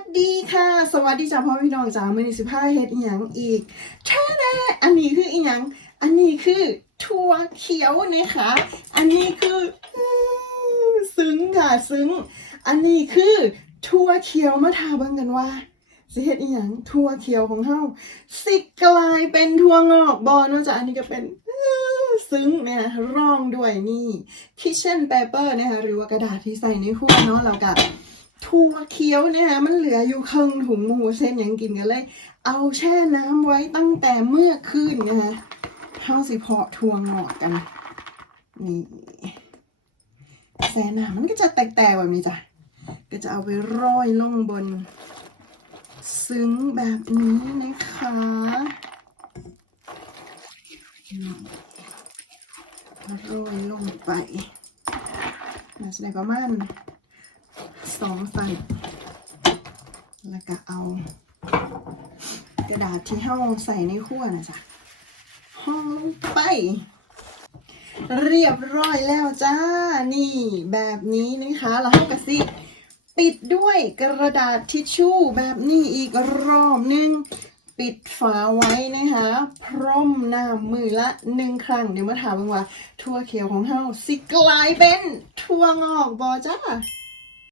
สดีค่ะ สวัสดีจ้าพ่อพี่น้องจ้ามือนี้สิพาเฮ็ดอีหยังอีกแช่แน่อันนี้คืออีหยังอันนี้คือถั่วเขียวนะคะ อันนี้คือซึ้งค่ะซึ้ง อันนี้คือถั่วเขียวมาทาบิ่งกันว่าสิเฮ็ดอีหยังถั่วเขียวของเฮาสิกลายเป็นถั่วงอกบ่เนาะจ้ะอันนี้ก็เป็นซึ้งเนะคะร่องด้วยนี่ kitchen paper นะคะหรือว่ากระดาษที่ใส่ในหัวเนาะแล้วก็ ถั่วเขียวเนี่ยนะมันเหลืออยู่ครึ่งถุงหมูเส้นยังกินกันเลย เอาแช่น้ำไว้ตั้งแต่เมื่อคืนนะคะเฮาสิเพาะถั่วงอกกันนี่แซ่น้ำมันก็จะแตกๆแบบนี้จ้ะก็จะเอาไปร่อยลงบน ซึ้งแบบนี้นะคะโรยลงไปน่าจะได้ประมาณ สองฝั่งแล้วก็เอา กระดาษที่เฮาใส่ในขั้วนะจ๊ะห้องลงไป เรียบร้อยแล้วจ้า นี่แบบนี้นะคะแล้วเฮากะสิปิดด้วยกระดาษทิชชู่แบบนี้อีกรอบหนึง ปิดฝาไว้นะคะ พร่มน้ำมือละหนึ่งครั้ง เดี๋ยวมาถามว่าทั่วเขียวของเฮาสิกลายเป็นทั่วงอกบอจ้า